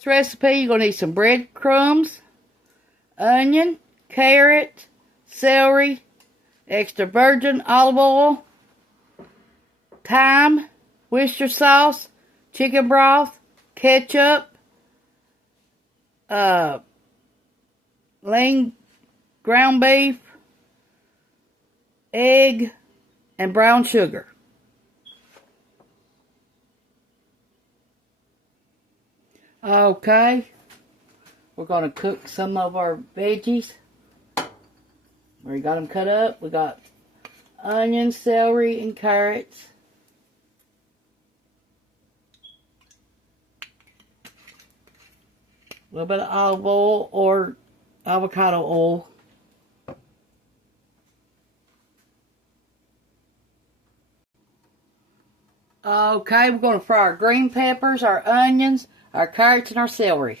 This recipe, you're going to need some breadcrumbs, onion, carrot, celery, extra virgin olive oil, thyme, Worcester sauce, chicken broth, ketchup, lean ground beef, egg, and brown sugar. Okay, we're going to cook some of our veggies. We got them cut up. We got onions, celery, and carrots. A little bit of olive oil or avocado oil. Okay, we're going to fry our green peppers, our onions, our carrots, and our celery.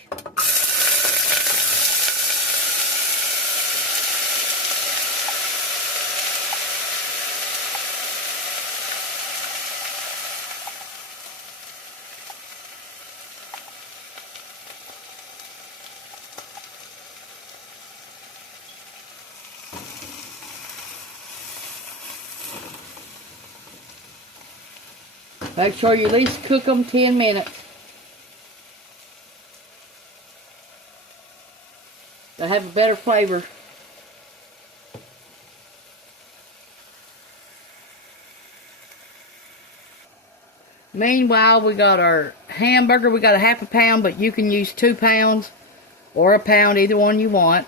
Make sure you at least cook them 10 minutes. They have a better flavor. Meanwhile, we got our hamburger. We got a half a pound, but you can use 2 pounds or a pound, either one you want.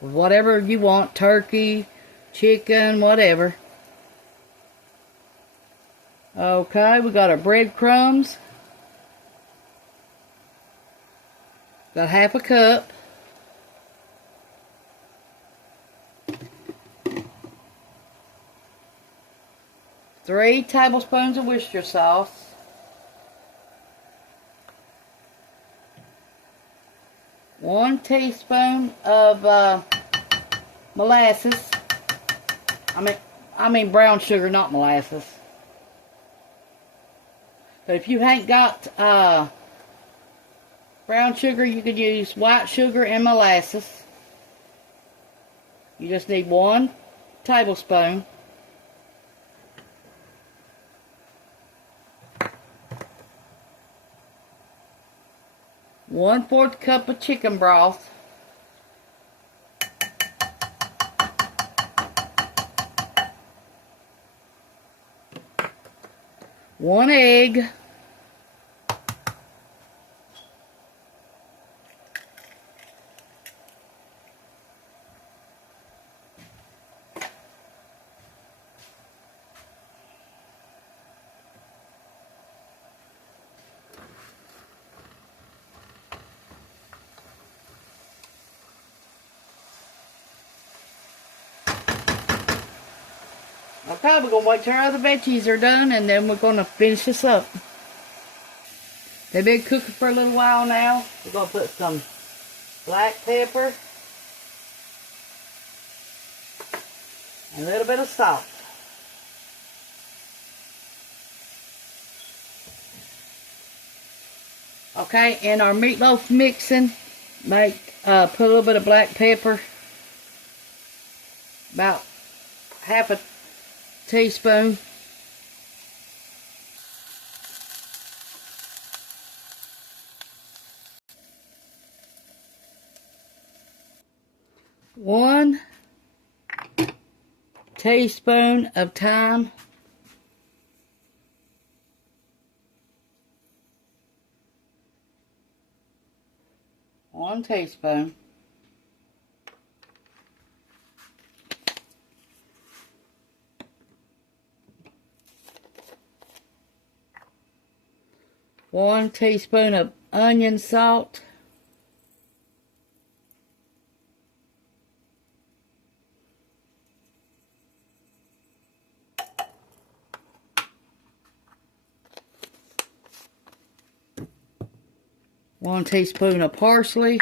Whatever you want, turkey, chicken, whatever. Okay, we got our breadcrumbs. Got half a cup. Three tablespoons of Worcester sauce. One teaspoon of molasses. I mean brown sugar, not molasses. But if you ain't got brown sugar, you could use white sugar and molasses. You just need 1 tablespoon. One-fourth cup of chicken broth. One egg. Okay, we're going to wait till our other veggies are done, and then we're going to finish this up. They've been cooking for a little while now. We're going to put some black pepper and a little bit of salt. Okay, and our meatloaf mixing, put a little bit of black pepper, about half a teaspoon. One teaspoon of thyme. One teaspoon. One teaspoon of onion salt. One teaspoon of parsley.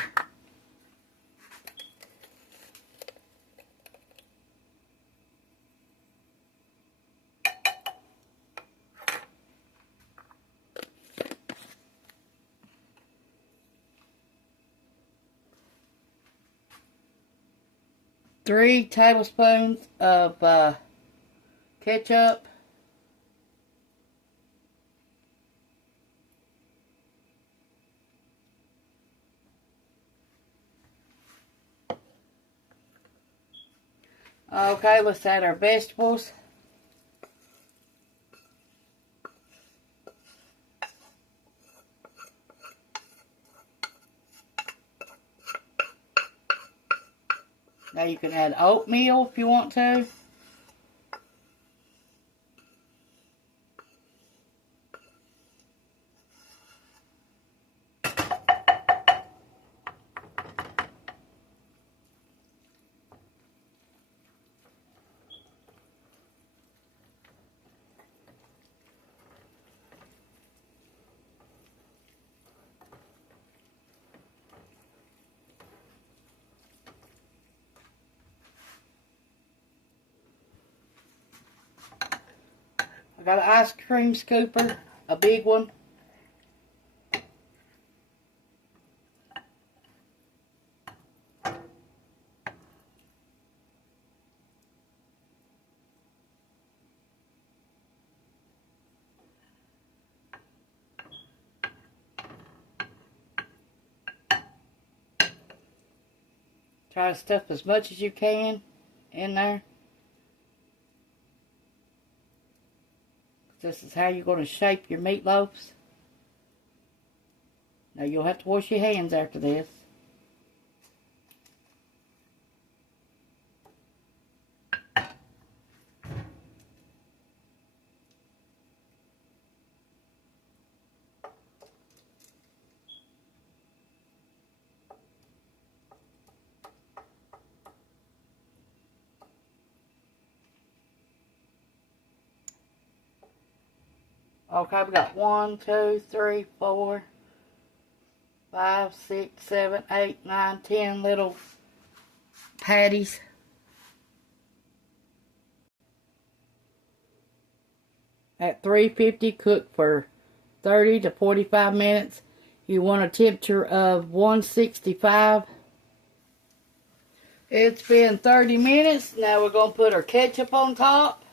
3 tablespoons of ketchup. Okay, let's add our vegetables. Now you can add oatmeal if you want to. I got an ice cream scooper, a big one. Try to stuff as much as you can in there. This is how you're going to shape your meatloaves. Now you'll have to wash your hands after this. Okay, we got 1, 2, 3, 4, 5, 6, 7, 8, 9, 10 little patties. At 350, cook for 30 to 45 minutes. You want a temperature of 165. It's been 30 minutes. Now we're going to put our ketchup on top.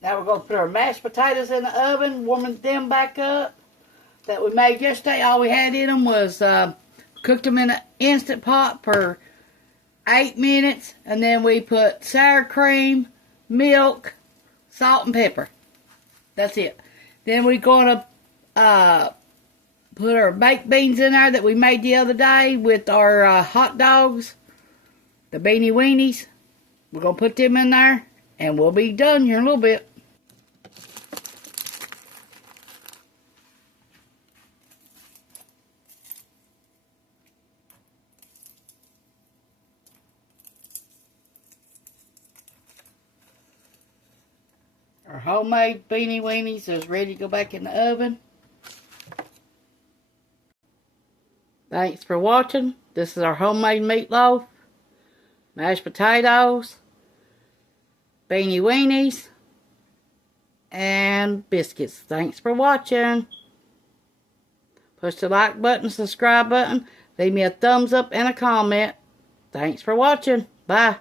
Now we're going to put our mashed potatoes in the oven, warming them back up. That we made yesterday. All we had in them was cooked them in an Instant Pot for 8 minutes. And then we put sour cream, milk, salt, and pepper. That's it. Then we're going to put our baked beans in there that we made the other day with our hot dogs, the beanie weenies. We're going to put them in there. And we'll be done here in a little bit. Our homemade beanie weenies is ready to go back in the oven. Thanks for watching. This is our homemade meatloaf, mashed potatoes, beanie weenies, and biscuits. Thanks for watching. Push the like button, subscribe button. Leave me a thumbs up and a comment. Thanks for watching. Bye.